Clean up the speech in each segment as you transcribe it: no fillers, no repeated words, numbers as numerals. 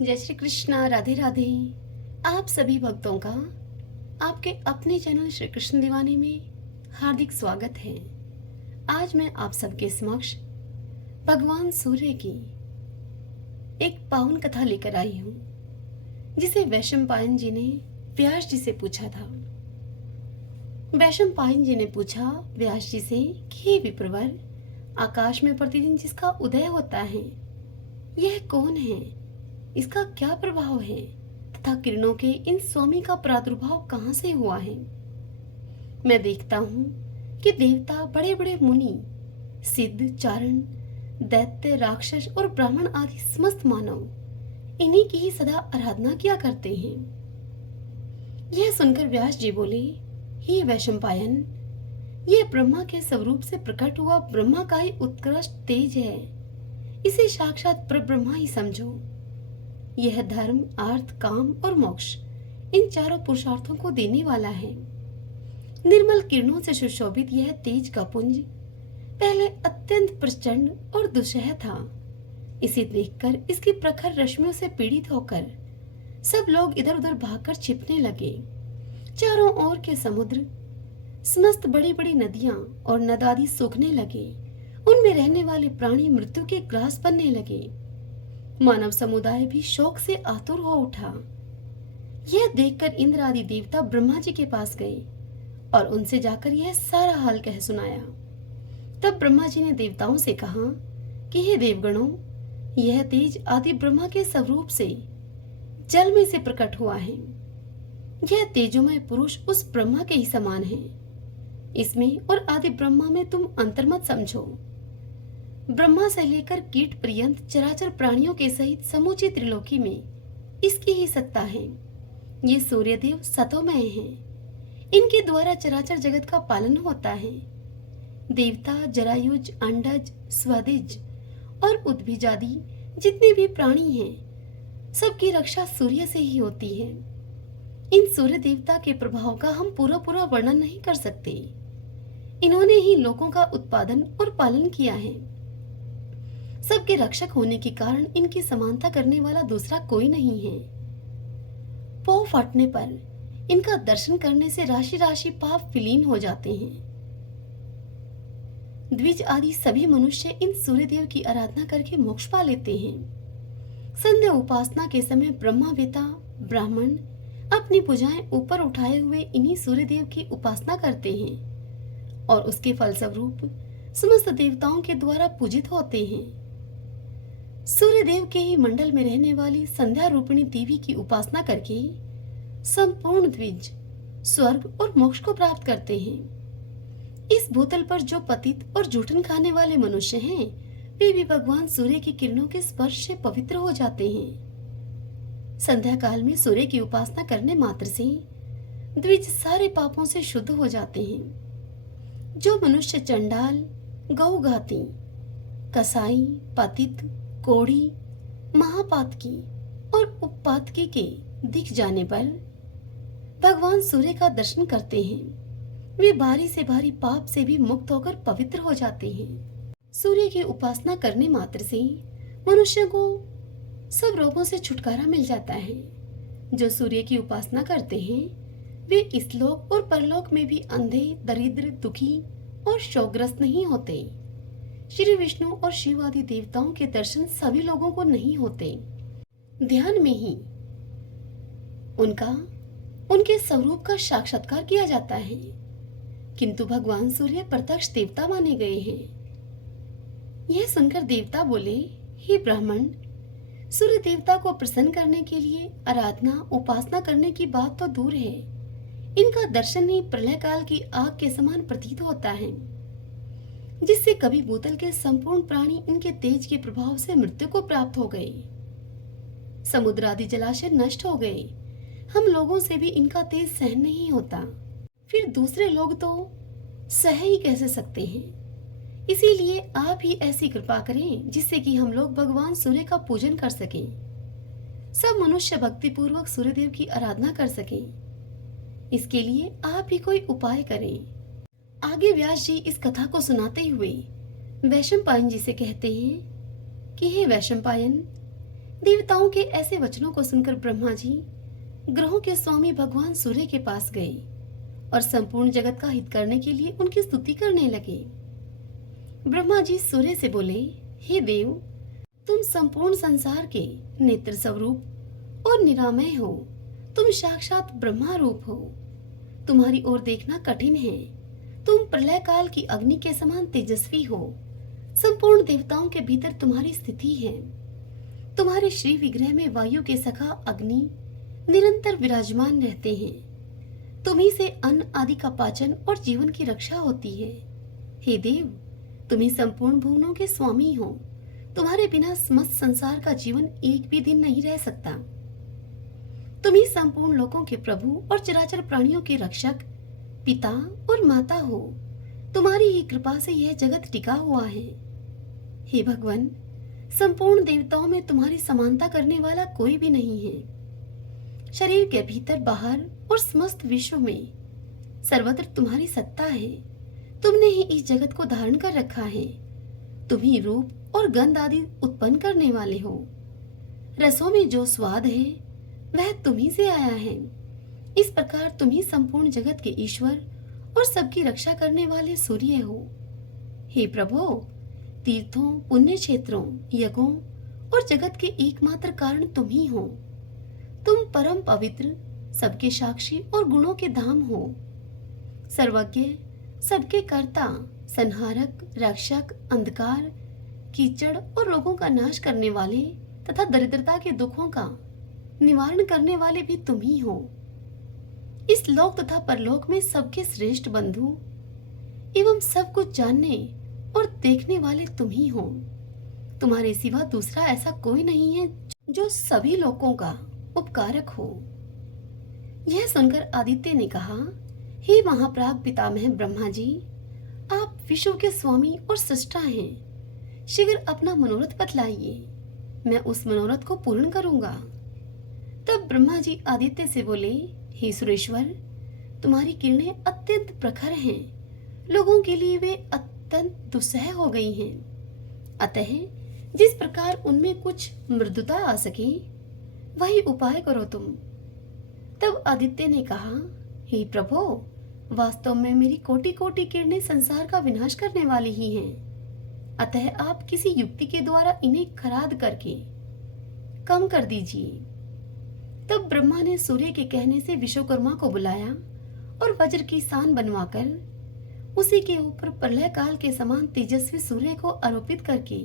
जय श्री कृष्णा, राधे राधे। आप सभी भक्तों का आपके अपने चैनल श्री कृष्ण दीवाने में हार्दिक स्वागत है। आज मैं आप सबके समक्ष भगवान सूर्य की एक पावन कथा लेकर आई हूँ, जिसे वैशंपायन जी ने व्यास जी से पूछा था। वैशंपायन जी ने पूछा व्यास जी से कि हे विप्रवर, आकाश में प्रतिदिन जिसका उदय होता है, यह कौन है? इसका क्या प्रभाव है तथा किरणों के इन स्वामी का प्रादुर्भाव कहां से हुआ है? मैं देखता हूं कि देवता, बड़े बड़े मुनि, सिद्ध, चारण, दैत्य, राक्षस और ब्राह्मण आदि समस्त मानव इन्हीं की ही सदा आराधना किया करते हैं। यह सुनकर व्यास जी बोले, हे वैशंपायन, यह ब्रह्मा के स्वरूप से प्रकट हुआ ब्रह्मा का ही उत्कृष्ट तेज है। इसे साक्षात परब्रह्मा ही समझो। यह धर्म, अर्थ, काम और मोक्ष, इन चारों पुरुषार्थों को देने वाला है। निर्मल किरणों से सुशोभित यह तेज का पुंज पहले अत्यंत प्रचंड और दुस्सह था। इसे देखकर इसकी प्रखर रश्मियों से पीड़ित होकर सब लोग इधर उधर भागकर छिपने लगे। चारों ओर के समुद्र, समस्त बड़ी बड़ी नदियां और नद आदि सूखने लगे। उनमें रहने वाले प्राणी मृत्यु के ग्रास बनने लगे। मानव समुदाय भी शोक से आतुर हो उठा। यह देखकर इंद्र आदि देवता ब्रह्मा जी के पास गए और उनसे जाकर यह सारा हाल कह सुनाया। तब ब्रह्मा जी ने देवताओं से कहा कि हे देवगणों, यह तेज आदि ब्रह्मा के स्वरूप से जल में से प्रकट हुआ है। यह तेजोमय पुरुष उस ब्रह्मा के ही समान है। इसमें और आदि ब्रह्मा में तुम अंतर मत समझो। ब्रह्मा से लेकर कीट पर्यंत चराचर प्राणियों के सहित समूची त्रिलोकी में इसकी ही सत्ता है। ये सूर्यदेव सतोमय हैं। इनके द्वारा चराचर जगत का पालन होता है। देवता, जरायुज, अंडज, स्वदिज और उद्भिज आदि जितने भी प्राणी हैं, सबकी रक्षा सूर्य से ही होती है। इन सूर्य देवता के प्रभाव का हम पूरा वर्णन नहीं कर सकते। इन्होंने ही लोगों का उत्पादन और पालन किया है। सबके रक्षक होने के कारण इनकी समानता करने वाला दूसरा कोई नहीं है। पौ फटने पर इनका दर्शन करने से राशि राशि पाप विलीन हो जाते हैं। द्विज आदि सभी मनुष्य इन सूर्यदेव की आराधना करके मोक्ष पा लेते हैं। संध्या उपासना के समय ब्रह्मावेता ब्राह्मण अपनी भुजाएं ऊपर उठाए हुए इन्हीं सूर्यदेव की उपासना करते हैं और उसके फलस्वरूप समस्त देवताओं के द्वारा पूजित होते हैं। सूर्यदेव के ही मंडल में रहने वाली संध्या रूपिणी देवी की उपासना करके संपूर्ण द्विज स्वर्ग और मोक्ष को प्राप्त करते हैं। इस भूतल पर जो पतित और जूठन खाने वाले मनुष्य हैं, वे भी भगवान सूर्य की किरणों के स्पर्श से पवित्र हो जाते हैं। संध्या काल में सूर्य की उपासना करने मात्र से द्विज सारे पापों से शुद्ध हो जाते हैं। जो मनुष्य चंडाल, गौघाती, कसाई, पतित, कोढ़ी, महापातकी और उपपातकी के दिख जाने पर भगवान सूर्य का दर्शन करते हैं, वे भारी से भारी पाप से भी मुक्त होकर पवित्र हो जाते हैं। सूर्य की उपासना करने मात्र से मनुष्य को सब रोगों से छुटकारा मिल जाता है। जो सूर्य की उपासना करते हैं, वे इस लोक और परलोक में भी अंधे, दरिद्र, दुखी और शोकग्रस्त नहीं होते। श्री विष्णु और शिव आदि देवताओं के दर्शन सभी लोगों को नहीं होते। ध्यान में ही उनके स्वरूप का साक्षात्कार किया जाता है। किंतु भगवान सूर्य प्रत्यक्ष देवता माने गए हैं। यह सुनकर देवता बोले, हे ब्राह्मण, सूर्य देवता को प्रसन्न करने के लिए आराधना उपासना करने की बात तो दूर है, इनका दर्शन ही प्रलय काल की आग के समान प्रतीत होता है, जिससे कभी भूतल के संपूर्ण प्राणी इनके तेज के प्रभाव से मृत्यु को प्राप्त हो गए। समुद्र आदि जलाशय नष्ट हो गए। हम लोगों से भी इनका तेज सहन नहीं होता, फिर दूसरे लोग तो सह ही कैसे सकते हैं। इसीलिए आप ही ऐसी कृपा करें जिससे कि हम लोग भगवान सूर्य का पूजन कर सकें, सब मनुष्य भक्ति पूर्वक सूर्यदेव की आराधना कर सकें। इसके लिए आप ही कोई उपाय करें। आगे व्यास जी इस कथा को सुनाते हुए वैशंपायन जी से कहते हैं कि हे वैशंपायन, देवताओं के ऐसे वचनों को सुनकर ब्रह्मा जी ग्रहों के स्वामी भगवान सूर्य के पास गए और संपूर्ण जगत का हित करने के लिए उनकी स्तुति करने लगे। ब्रह्मा जी सूर्य से बोले, हे देव, तुम संपूर्ण संसार के नेत्र स्वरूप और निरामय हो। तुम साक्षात ब्रह्मा रूप हो। तुम्हारी ओर देखना कठिन है। तुम प्रलय काल की अग्नि के समान तेजस्वी हो। संपूर्ण देवताओं के भीतर तुम्हारी स्थिति है। तुम्हारे श्री विग्रह में वायु के सखा अग्नि निरंतर विराजमान रहते हैं। तुम्ही से अन्न आदि का पाचन और जीवन की रक्षा होती है। हे देव, तुम्ही संपूर्ण भुवनों के स्वामी हो। तुम्हारे बिना समस्त संसार का जीवन एक भी दिन नहीं रह सकता। तुम्ही संपूर्ण लोकों के प्रभु और चराचर प्राणियों के रक्षक, पिता और माता हो। तुम्हारी ही कृपा से यह जगत टिका हुआ है। हे भगवान, संपूर्ण देवताओं में तुम्हारी समानता करने वाला कोई भी नहीं है। शरीर के भीतर बाहर और समस्त विश्व में सर्वत्र तुम्हारी सत्ता है। तुमने ही इस जगत को धारण कर रखा है। तुम ही रूप और गंध आदि उत्पन्न करने वाले हो। रसों में जो स्वाद है वह तुम ही से आया है। इस प्रकार तुम ही संपूर्ण जगत के ईश्वर और सबकी रक्षा करने वाले सूर्य हो। हे प्रभु, तीर्थों, पुण्य क्षेत्रों, यज्ञों और जगत के एकमात्र कारण तुम ही हो। तुम परम पवित्र, सबके साक्षी और गुणों के धाम हो। सर्वज्ञ, सबके कर्ता, संहारक, रक्षक, अंधकार, कीचड़ और रोगों का नाश करने वाले तथा दरिद्रता के दुखों का निवारण करने वाले भी तुम ही हो। इस लोक तथा परलोक में सबके श्रेष्ठ बंधु एवं सब कुछ जानने और देखने वाले तुम ही हो। तुम्हारे सिवा दूसरा ऐसा कोई नहीं है जो सभी लोकों का उपकारक हो। यह सुनकर आदित्य ने कहा, हे महाप्राग पितामह ब्रह्मा जी, आप विश्व के स्वामी और सृष्टा हैं। शीघ्र अपना मनोरथ बतलाइए, मैं उस मनोरथ को पूर्ण करूंगा। तब ब्रह्मा जी आदित्य से बोले, हे सुरेश्वर, तुम्हारी किरणें अत्यंत प्रखर हैं। लोगों के लिए वे अत्यंत दुस्सह हो गई हैं। अतः जिस प्रकार उनमें कुछ मृदुता आ सके वही उपाय करो तुम। तब आदित्य ने कहा, हे प्रभु, वास्तव में मेरी कोटि कोटि किरणें संसार का विनाश करने वाली ही हैं। अतः आप किसी युक्ति के द्वारा इन्हें खराद करके कम कर दीजिए। तब ब्रह्मा ने सूर्य के कहने से विश्वकर्मा को बुलाया और वज्र की सान बनवाकर उसी के ऊपर प्रलय काल के समान तेजस्वी सूर्य को आरोपित करके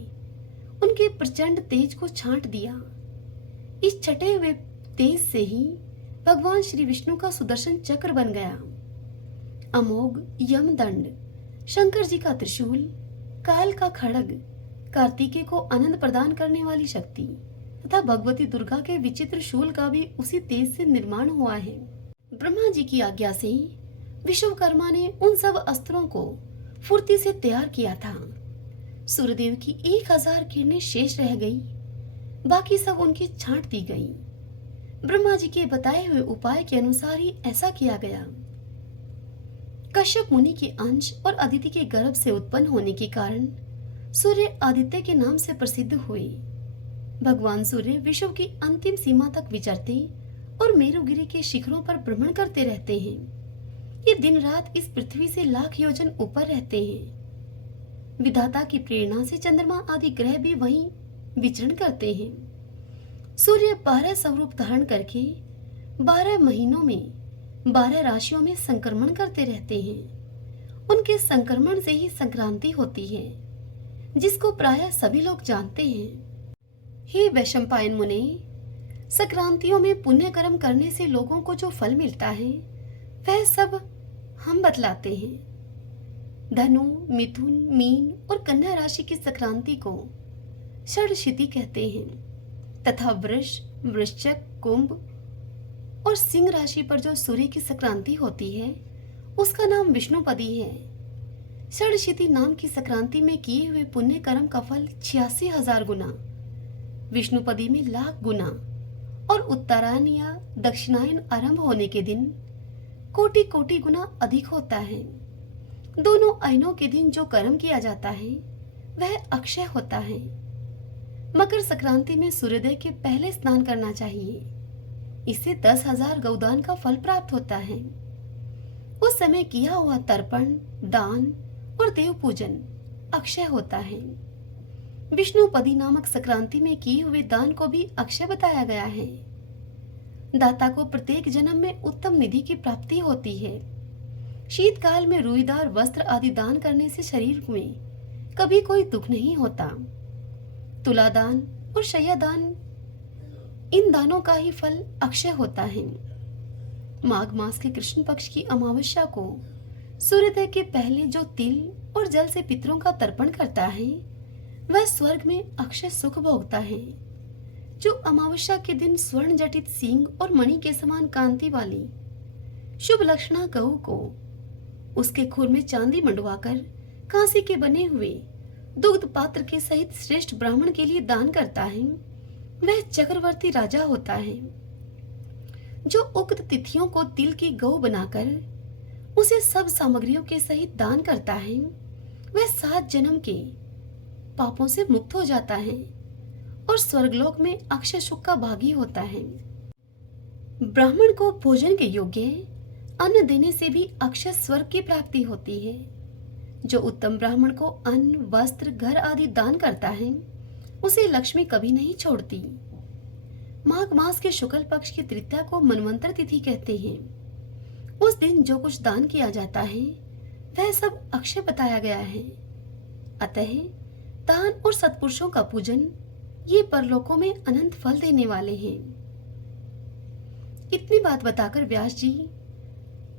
उनके प्रचंड तेज को छांट दिया। इस छटे हुए तेज से ही भगवान श्री विष्णु का सुदर्शन चक्र बन गया। अमोघ यमदंड, शंकर जी का त्रिशूल, काल का खड्ग, कार्तिकेय को आनंद प्रदान करने वाली शक्ति तथा भगवती दुर्गा के विचित्र शूल का भी उसी तेज से निर्माण हुआ है। ब्रह्मा जी की आज्ञा से विश्वकर्मा ने उन सब अस्त्रों को फुर्ती से तैयार किया था। सूर्यदेव की 1000 किरणें शेष रह गई, बाकी सब उनकी छांट दी गई। ब्रह्मा जी के बताए हुए उपाय के अनुसार ही ऐसा किया गया। कश्यप मुनि के अंश और अदिति के गर्भ से उत्पन्न होने के कारण सूर्य आदित्य के नाम से प्रसिद्ध हुए। भगवान सूर्य विश्व की अंतिम सीमा तक विचरते और मेरुगिरी के शिखरों पर भ्रमण करते रहते हैं। ये दिन रात इस पृथ्वी से लाख योजन ऊपर रहते हैं। विधाता की प्रेरणा से चंद्रमा आदि ग्रह भी वहीं विचरण करते हैं। सूर्य 12 स्वरूप धारण करके 12 महीनों में 12 राशियों में संक्रमण करते रहते हैं। उनके संक्रमण से ही संक्रांति होती है, जिसको प्रायः सभी लोग जानते हैं। हे वैशंपायन मुने, संक्रांतियों में पुण्य कर्म करने से लोगों को जो फल मिलता है वह सब हम बतलाते हैं। धनु, मिथुन, मीन और कन्या राशि की संक्रांति को षडशिति कहते हैं तथा वृष, वृश्चिक, कुंभ और सिंह राशि पर जो सूर्य की संक्रांति होती है उसका नाम विष्णुपदी है। षडशिति नाम की संक्रांति में किए हुए पुण्य कर्म का फल 86,000 गुना, विष्णुपदी में लाख गुना और उत्तरायण या दक्षिणायन आरंभ होने के दिन कोटि कोटि गुना अधिक होता है। दोनों अयनों के दिन जो कर्म किया जाता है वह अक्षय होता है। मकर संक्रांति में सूर्योदय के पहले स्नान करना चाहिए। इससे 10,000 गौदान का फल प्राप्त होता है। उस समय किया हुआ तर्पण, दान और देव पूजन अक्षय होता है। विष्णुपदी नामक संक्रांति में किए हुए दान को भी अक्षय बताया गया है। दाता को प्रत्येक जन्म में उत्तम निधि की प्राप्ति होती है। शीतकाल में रुईदार वस्त्र आदि दान करने से शरीर में कभी कोई दुख नहीं होता। तुलादान और शय्यादान, इन दानों का ही फल अक्षय होता है। माघ मास के कृष्ण पक्ष की अमावस्या को सूर्योदय के पहले जो तिल और जल से पितरों का तर्पण करता है वह स्वर्ग में अक्षय सुख भोगता है। जो अमावस्या के दिन स्वर्ण जटित सींग और मणि के समान कांति वाली शुभ लक्षणा गऊ को उसके खुर में चांदी मंडवाकर कांसी के बने हुए दुग्ध पात्र के सहित श्रेष्ठ ब्राह्मण के लिए दान करता है वह चक्रवर्ती राजा होता है। जो उक्त तिथियों को तिल की गौ बनाकर उसे सब सामग्रियों के सहित दान करता है वह 7 जन्म के पापों से मुक्त हो जाता है और स्वर्गलोक में अक्षय सुख का भागी होता है। ब्राह्मण को भोजन के योग्य अन्न देने से भी अक्षय स्वर्ग की प्राप्ति होती है। जो उत्तम ब्राह्मण को अन्न, वस्त्र, घर आदि दान करता है उसे लक्ष्मी कभी नहीं छोड़ती। माघ मास के शुक्ल पक्ष की तृतीया को मनवंतर तिथि कहते हैं। उस दिन जो कुछ दान किया जाता है वह सब अक्षय बताया गया है। अतः दान और सत्पुरुषों का पूजन ये परलोकों में अनंत फल देने वाले हैं। इतनी बात बताकर व्यास जी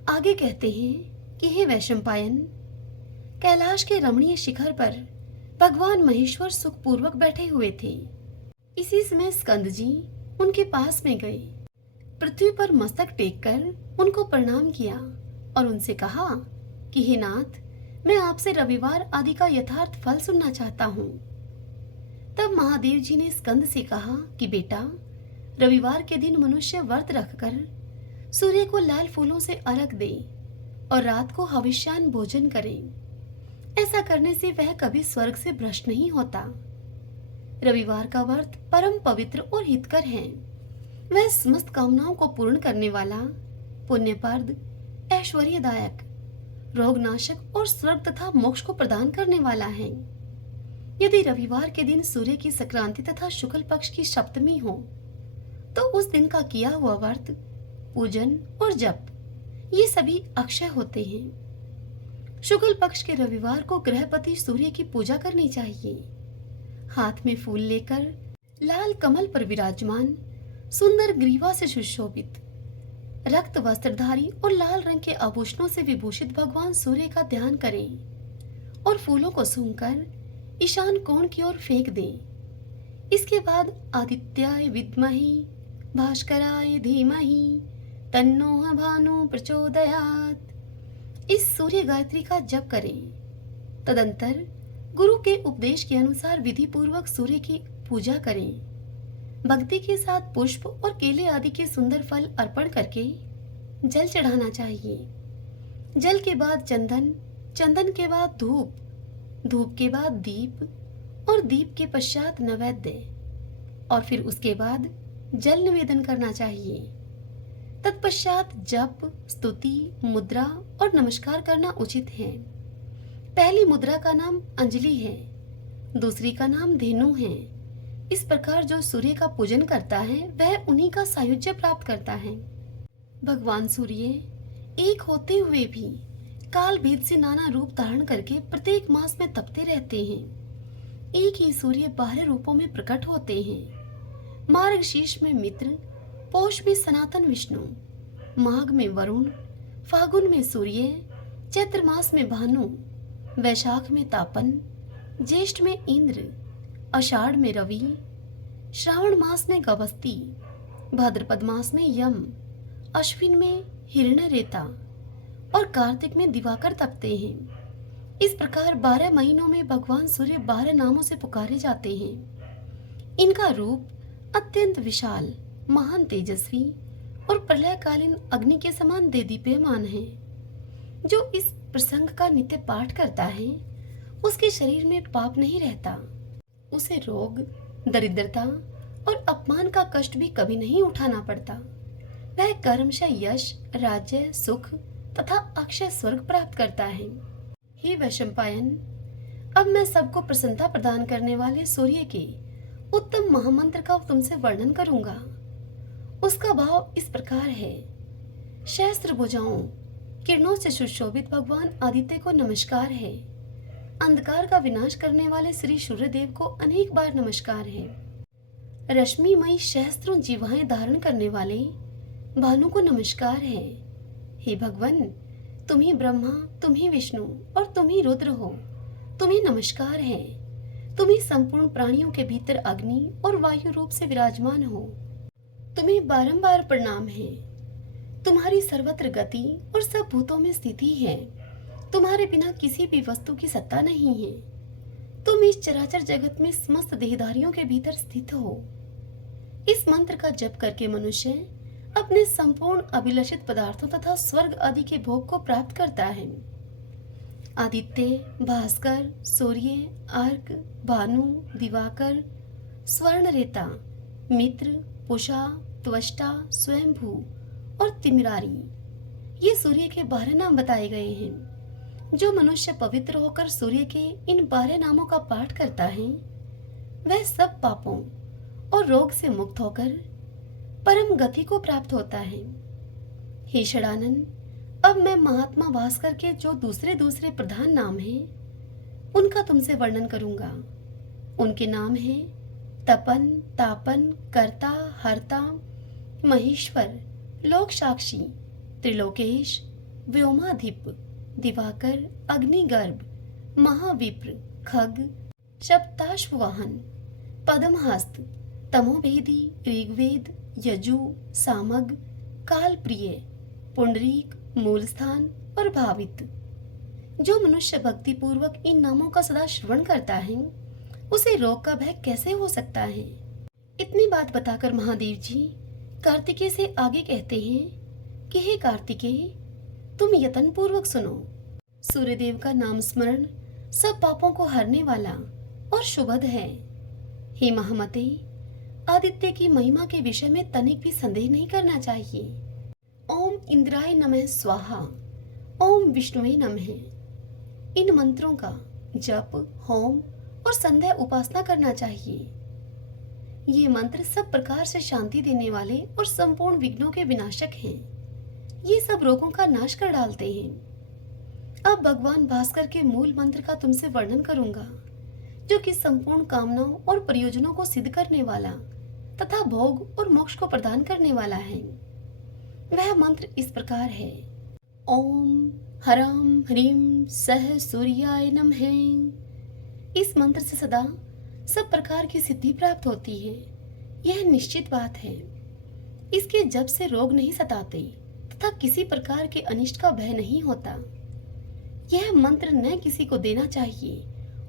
आगे कहते हैं कि हे वैशंपायन, कैलाश के रमणीय शिखर पर भगवान महेश्वर सुखपूर्वक बैठे हुए थे। इसी समय स्कंद जी उनके पास में गए, पृथ्वी पर मस्तक टेककर उनको प्रणाम किया और उनसे कहा कि हे नाथ, मैं आपसे रविवार आदि का यथार्थ फल सुनना चाहता हूँ। तब महादेव जी ने स्कंद से कहा कि बेटा, रविवार के दिन मनुष्य व्रत रखकर सूर्य को लाल फूलों से अर्घ दे और रात को हविष्यान भोजन करे। ऐसा करने से वह कभी स्वर्ग से भ्रष्ट नहीं होता। रविवार का व्रत परम पवित्र और हितकर है। वह समस्त कामनाओं को पूर्ण करने वाला, पुण्यप्रद, ऐश्वर्यदायक, रोगनाशक और स्वर्ग तथा मोक्ष को प्रदान करने वाला है। यदि रविवार के दिन सूर्य की संक्रांति तथा शुक्ल पक्ष की सप्तमी हो तो उस दिन का किया हुआ व्रत, पूजन और जप ये सभी अक्षय होते हैं। शुक्ल पक्ष के रविवार को ग्रहपति सूर्य की पूजा करनी चाहिए। हाथ में फूल लेकर लाल कमल पर विराजमान, सुंदर ग्रीवा से सुशोभित, रक्त वस्त्रधारी और लाल रंग के आभूषणों से विभूषित भगवान सूर्य का ध्यान करें और फूलों को सूंघकर ईशान कोण की ओर फेंक दें। इसके बाद आदित्याय विद्महि भास्कराय धीमहि तन्नो भानु प्रचोदयात् इस सूर्य गायत्री का जप करें। तदंतर गुरु के उपदेश के अनुसार विधि पूर्वक सूर्य की पूजा करें। भक्ति के साथ पुष्प और केले आदि के सुंदर फल अर्पण करके जल चढ़ाना चाहिए। जल के बाद चंदन, चंदन के बाद धूप, धूप के बाद दीप और दीप के पश्चात नैवेद्य और फिर उसके बाद जल निवेदन करना चाहिए। तत्पश्चात जप, स्तुति, मुद्रा और नमस्कार करना उचित है। पहली मुद्रा का नाम अंजलि है, दूसरी का नाम धेनु है। इस प्रकार जो सूर्य का पूजन करता है वह उन्हीं का सायुज्य प्राप्त करता है। भगवान सूर्य एक होते हुए भी काल भेद से नाना रूप धारण करके प्रत्येक मास में तपते रहते हैं। एक ही सूर्य 12 रूपों में प्रकट होते हैं। मार्गशीर्ष में मित्र, पौष में सनातन विष्णु, माघ में वरुण, फागुन में सूर्य, चैत्र मास में भानु, वैशाख में तापन, ज्येष्ठ में इंद्र, आषाढ़ में रवि, श्रावण मास में गवस्ती, भाद्रपद मास में यम, अश्विन में हिरण्यरेता और कार्तिक में दिवाकर तपते हैं। इस प्रकार 12 महीनों में भगवान सूर्य 12 नामों से पुकारे जाते हैं। इनका रूप अत्यंत विशाल, महान, तेजस्वी और प्रलयकालीन अग्नि के समान देदीप्यमान है। जो इस प्रसंग का नित्य पाठ करता है उसके शरीर में पाप नहीं रहता, उसे रोग, दरिद्रता और अपमान का कष्ट भी कभी नहीं उठाना पड़ता। वह कर्मशः यश, राज्य, सुख तथा अक्षय स्वर्ग प्राप्त करता है। हे वैशंपायन, अब मैं सबको प्रसन्नता प्रदान करने वाले सूर्य के उत्तम महामंत्र का तुमसे वर्णन करूंगा। उसका भाव इस प्रकार है। सहस्त्र भुजाओं, किरणों से सुशोभित भगवान आदित्य को नमस्कार है। अंधकार का विनाश करने वाले श्री सूर्यदेव को अनेक बार नमस्कार है। रश्मिमयी सहस्त्रों जीवाएं धारण करने वाले भानु को नमस्कार है। हे भगवान, तुम ही ब्रह्मा, तुम ही विष्णु और तुम ही रुद्र हो। तुम्हें नमस्कार है। तुम ही संपूर्ण प्राणियों के भीतर अग्नि और वायु रूप से विराजमान हो। तुम्हें बारंबार प्रणाम है। तुम्हारी सर्वत्र गति और सब भूतों में स्थिति है। तुम्हारे बिना किसी भी वस्तु की सत्ता नहीं है। तुम इस चराचर जगत में समस्त देहधारियों के भीतर स्थित हो। इस मंत्र का जप करके मनुष्य अपने संपूर्ण अभिलषित पदार्थों तथा स्वर्ग आदि के भोग को प्राप्त करता है। आदित्य, भास्कर, सूर्य, अर्क, भानु, दिवाकर, स्वर्णरेता, मित्र, पुषा, त्वष्टा, स्वयंभू और तिमिरारी, ये सूर्य के 12 नाम बताए गए हैं। जो मनुष्य पवित्र होकर सूर्य के इन 12 नामों का पाठ करता है, वह सब पापों और रोग से मुक्त होकर परम गति को प्राप्त होता है। हे षडानन, अब मैं महात्मा भास्कर के जो दूसरे दूसरे प्रधान नाम हैं, उनका तुमसे वर्णन करूंगा। उनके नाम हैं तपन, तापन, कर्ता, हर्ता, महेश्वर, लोक साक्षी, त्रिलोकेश, व्योमाधिप, दिवाकर, अग्निगर्भ, महाविप्र, खग, सप्ताश्ववाहन, पद्महस्त, तमोभेदी, ऋग्वेद, यजु, सामग, कालप्रिय, पुंडरीक, मूलस्थान और भावित। जो मनुष्य भक्ति पूर्वक इन नामों का सदा श्रवण करता है, उसे रोग का भय कैसे हो सकता है। इतनी बात बताकर महादेव जी कार्तिकेय से आगे कहते हैं कि हे कार्तिकेय, तुम यत्न पूर्वक सुनो। सूर्यदेव का नाम स्मरण सब पापों को हरने वाला और शुभद है। हे महामते, आदित्य की महिमा के विषय में तनिक भी संदेह नहीं करना चाहिए। ओम इंद्राय नमः स्वाहा, ओम विष्णुवे नमः, इन मंत्रों का जप, होम और संध्या उपासना करना चाहिए। ये मंत्र सब प्रकार से शांति देने वाले और संपूर्ण विघ्नों के विनाशक हैं। ये सब रोगों का नाश कर डालते हैं। अब भगवान भास्कर के मूल मंत्र का तुमसे वर्णन करूंगा, जो कि संपूर्ण कामनाओं और प्रयोजनों को सिद्ध करने वाला तथा भोग और मोक्ष को प्रदान करने वाला है। वह मंत्र इस प्रकार है। ओम हराम ह्रीम सह सूर्याय नमः। इस मंत्र से सदा सब प्रकार की सिद्धि प्राप्त होती है, यह निश्चित बात है। इसके जप से रोग नहीं सताते तथा किसी प्रकार के अनिष्ट का भय नहीं होता। यह मंत्र न किसी को देना चाहिए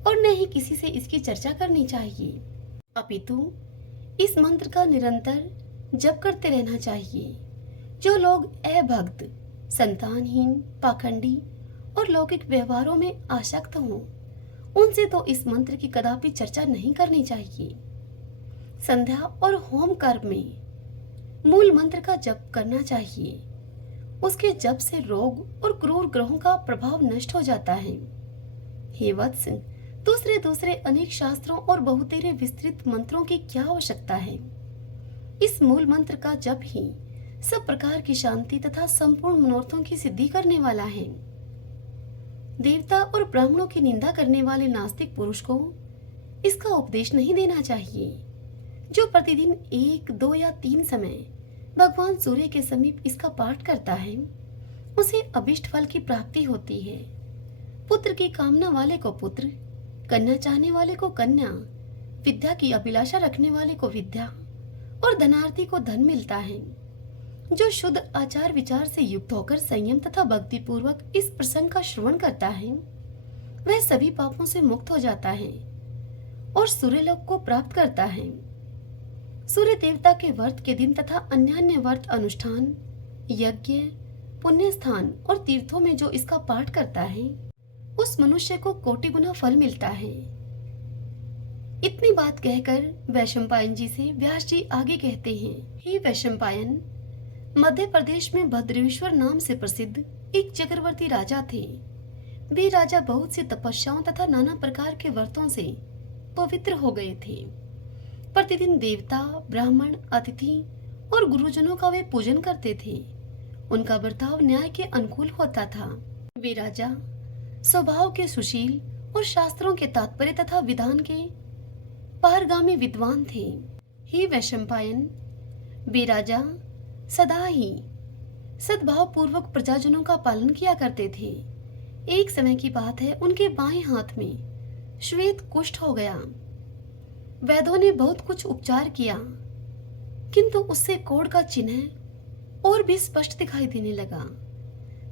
और न ही किसी से इसकी चर्चा करनी चाहिए, अपितु इस मंत्र का निरंतर जप करते रहना चाहिए। जो लोग अभक्त, संतानहीन, पाखंडी और लौकिक व्यवहारों में आसक्त हों, उनसे तो इस मंत्र की कदापि चर्चा नहीं करनी चाहिए। संध्या और होम कर्म में मूल मंत्र का जप करना चाहिए। उसके जप से रोग और क्रूर ग्रहों का प्रभाव नष्ट हो जाता है। हे वत्स, दूसरे दूसरे अनेक शास्त्रों और बहुतेरे विस्तृत मंत्रों की क्या आवश्यकता है। इस मूल मंत्र का जप ही सब प्रकार की शांति तथा संपूर्ण मनोरथों की सिद्धि करने वाला है। देवता और ब्राह्मणों की निंदा करने वाले नास्तिक पुरुष को इसका उपदेश नहीं देना चाहिए। जो प्रतिदिन 1, 2 या 3 समय भगवान सूर्य के समीप इसका पाठ करता है, उसे अभिष्ट फल की प्राप्ति होती है। पुत्र की कामना वाले को पुत्र, कन्या चाहने वाले को कन्या, विद्या की अभिलाषा रखने वाले को विद्या और धनार्थी को धन मिलता है। जो शुद्ध आचार विचार से युक्त होकर संयम तथा भक्ति पूर्वक इस प्रसंग का श्रवण करता है, वह सभी पापों से मुक्त हो जाता है और सूर्यलोक को प्राप्त करता है। सूर्य देवता के व्रत के दिन तथा अन्य व्रत अनुष्ठान, यज्ञ, पुण्य स्थान और तीर्थों में जो इसका पाठ करता है, उस मनुष्य को कोटि गुना फल मिलता है। इतनी बात कहकर वैशंपायन जी से व्यास जी आगे कहते हैं, हे वैशंपायन, मध्य प्रदेश में भद्रेश्वर नाम से प्रसिद्ध एक चक्रवर्ती राजा थे। वे राजा बहुत सी तपस्याओं तथा नाना प्रकार के व्रतों से पवित्र हो गए थे। प्रतिदिन देवता, ब्राह्मण, अतिथि और गुरुजनों का वे पूजन करते थे। उनका बर्ताव न्याय के अनुकूल होता था। वे राजा स्वभाव के सुशील और शास्त्रों के तात्पर्य तथा विधान के पारगामी विद्वान थे। हे वैशंपायन, वे राजा सदा ही सद्भाव पूर्वक प्रजाजनों का पालन किया करते थे। एक समय की बात है, उनके बाएं हाथ में श्वेत कुष्ठ हो गया। वैद्यों ने बहुत कुछ उपचार किया, किंतु उससे कोढ़ का चिन्ह और भी स्पष्ट दिखाई देने लगा।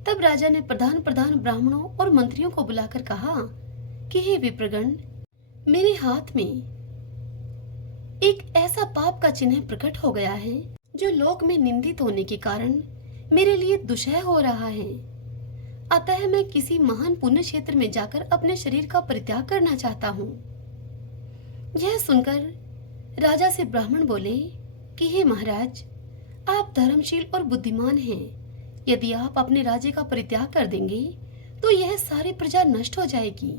तब राजा ने प्रधान प्रधान ब्राह्मणों और मंत्रियों को बुलाकर कहा कि हे विप्रगण, मेरे हाथ में एक ऐसा पाप का चिन्ह प्रकट हो गया है जो लोक में निंदित होने के कारण मेरे लिए दुष्ह हो रहा है। अतः मैं किसी महान पुण्य क्षेत्र में जाकर अपने शरीर का परित्याग करना चाहता हूँ। यह सुनकर राजा से ब्राह्मण बोले कि हे महाराज, आप धर्मशील और बुद्धिमान हैं। यदि आप अपने राज्य का परित्याग कर देंगे तो यह सारी प्रजा नष्ट हो जाएगी,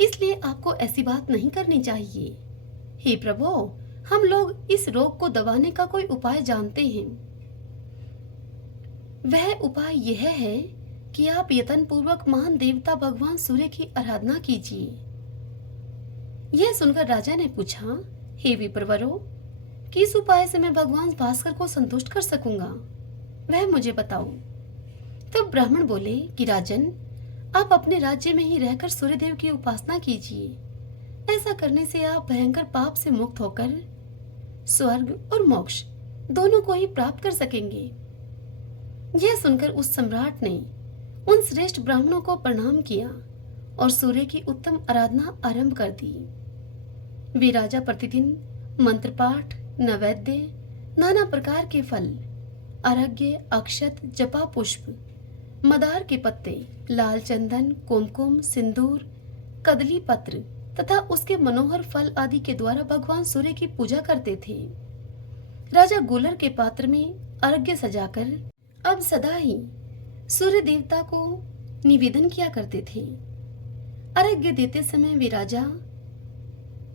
इसलिए आपको ऐसी बात नहीं करनी चाहिए। हे प्रभु, हम लोग इस रोग को दबाने का कोई उपाय जानते हैं। वह उपाय यह है कि आप यत्न पूर्वक महान देवता भगवान सूर्य की आराधना कीजिए। यह सुनकर राजा ने पूछा, हे विप्रवरो, किस उपाय से मैं भगवान भास्कर को संतुष्ट कर सकूंगा, वह मुझे बताओ। तब ब्राह्मण बोले कि राजन, आप अपने राज्य में ही रहकर सूर्यदेव की उपासना कीजिए। ऐसा करने से आप भयंकर पाप से मुक्त होकर स्वर्ग और मोक्ष दोनों को ही प्राप्त कर सकेंगे। यह सुनकर उस सम्राट ने उन श्रेष्ठ ब्राह्मणों को प्रणाम किया और सूर्य की उत्तम आराधना आरंभ कर दी। वे राजा प्रतिदिन मंत्र पाठ, नैवेद्य, नाना प्रकार के फल, अर्घ्य, अक्षत, जपा पुष्प, मदार के पत्ते, लाल चंदन, कुमकुम, सिंदूर, कदली पत्र तथा उसके मनोहर फल आदि के द्वारा भगवान सूर्य की पूजा करते थे। राजा गुलर के पात्र में अर्घ्य सजाकर अब सदा ही सूर्य देवता को निवेदन किया करते थे। अर्घ्य देते समय वे राजा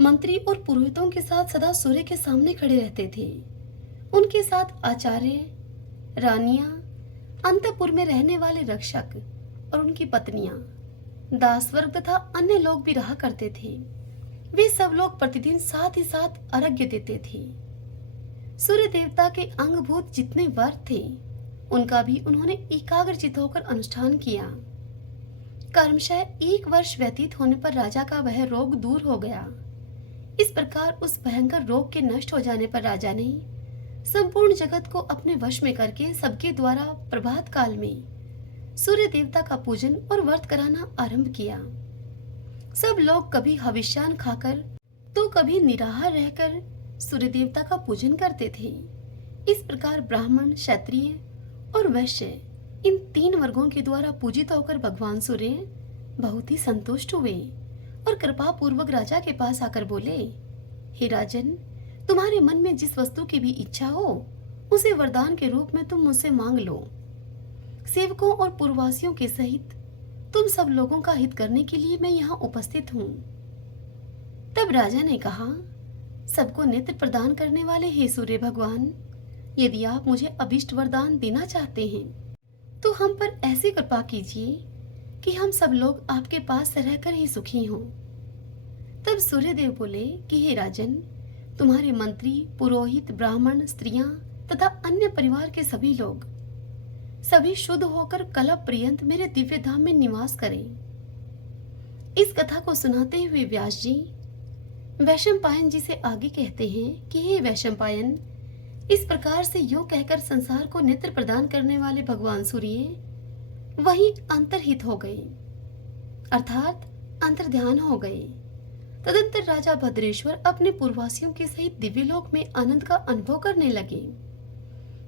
मंत्री और पुरोहितों के साथ सदा सूर्य के सामने खड़े रहते थे। उनके साथ आचार्य, रानियां, अंतपुर में रहने वाले रक्षक और उनकी पत्नियां, दास वर्ग तथा अन्य लोग भी रहा करते थे। वे सब लोग प्रतिदिन साथ ही साथ अर्घ्य देते थे। सूर्य देवता के अंगभूत जितने व्रत थे उनका भी उन्होंने एकाग्रचित होकर अनुष्ठान किया। कर्मशः 1 वर्ष व्यतीत होने पर राजा का वह रोग दूर हो गया। इस प्रकार उस भयंकर रोग के नष्ट हो जाने पर राजा ने संपूर्ण जगत को अपने वश में करके सबके द्वारा प्रभात काल में सूर्य देवता का पूजन और व्रत कराना आरंभ किया। सब लोग कभी हविष्यान खाकर तो कभी निराहार रहकर सूर्य देवता का पूजन करते थे। इस प्रकार ब्राह्मण, क्षत्रिय और वैश्य, इन 3 वर्गों के द्वारा पूजित होकर भगवान सूर्य बहुत ही संतुष्ट हुए और कृपा पूर्वक राजा के पास आकर बोले, हे राजन, तुम्हारे मन में जिस वस्तु की भी इच्छा हो उसे वरदान के रूप में तुम मुझसे मांग लो। सेवकों और पूर्ववासियों के सहित तुम सब लोगों का हित करने के लिए मैं यहाँ उपस्थित हूँ। तब राजा ने कहा, सबको नेत्र प्रदान करने वाले हे सूर्य भगवान, यदि आप मुझे अभिष्ट वरदान देना चाहते हैं तो हम पर ऐसी कृपा कीजिए कि हम सब लोग आपके पास रहकर ही सुखी हों। तब सूर्यदेव बोले कि हे राजन, तुम्हारे मंत्री, पुरोहित, ब्राह्मण, स्त्रियां तथा अन्य परिवार के सभी लोग सभी शुद्ध होकर कलप पर्यंत मेरे दिव्य धाम में निवास करें। इस कथा को सुनाते हुए व्यास जी वैशंपायन जी से आगे कहते हैं कि हे वैशंपायन, इस प्रकार से यूं कहकर संसार को नेत्र प्रदान करने वाले भगवान सूर्य वहीं अंतर्हित हो गए, अर्थात अंतर्ध्यान हो गए। तदंतर राजा भद्रेश्वर अपने पूर्ववासियों के सहित दिव्यलोक में आनंद का अनुभव करने लगे।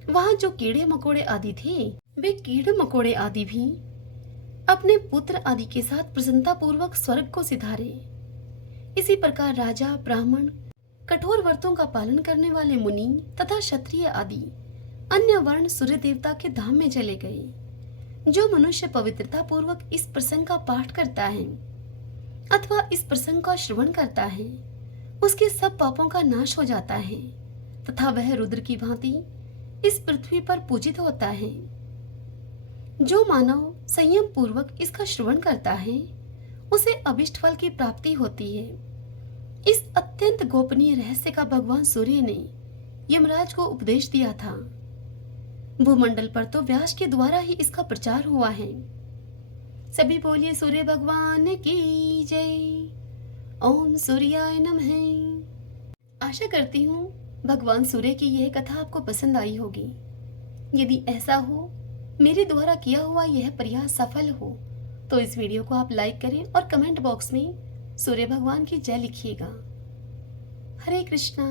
वहां जो कीड़े मकोड़े आदि थे, वे कीड़े मकोड़े आदि भी अपने पुत्र आदि के साथ प्रसन्नता पूर्वक स्वर्ग को सिधारे। इसी प्रकार राजा, ब्राह्मण, कठोर व्रतों का पालन करने वाले मुनि तथा क्षत्रिय आदि अन्य वर्ण सूर्य देवता के धाम में चले गए। जो मनुष्य पवित्रता पूर्वक इस प्रसंग का पाठ करता है अथवा इस प्रसंग का श्रवण करता है, उसके सब पापों का नाश हो जाता है तथा वह रुद्र की भांति इस पृथ्वी पर पूजित होता है। जो मानव संयम पूर्वक इसका श्रवण करता है, उसे अभिष्ट फल की प्राप्ति होती है। इस अत्यंत गोपनीय रहस्य का भगवान सूर्य ने यमराज को उपदेश दिया था। भूमंडल पर तो व्यास के द्वारा ही इसका प्रचार हुआ है। सभी बोलिए सूर्य भगवान की जय। ओम सूर्याय नमः। आशा करती हूँ भगवान सूर्य की यह कथा आपको पसंद आई होगी। यदि ऐसा हो, मेरे द्वारा किया हुआ यह प्रयास सफल हो, तो इस वीडियो को आप लाइक करें और कमेंट बॉक्स में सूर्य भगवान की जय लिखिएगा। हरे कृष्णा।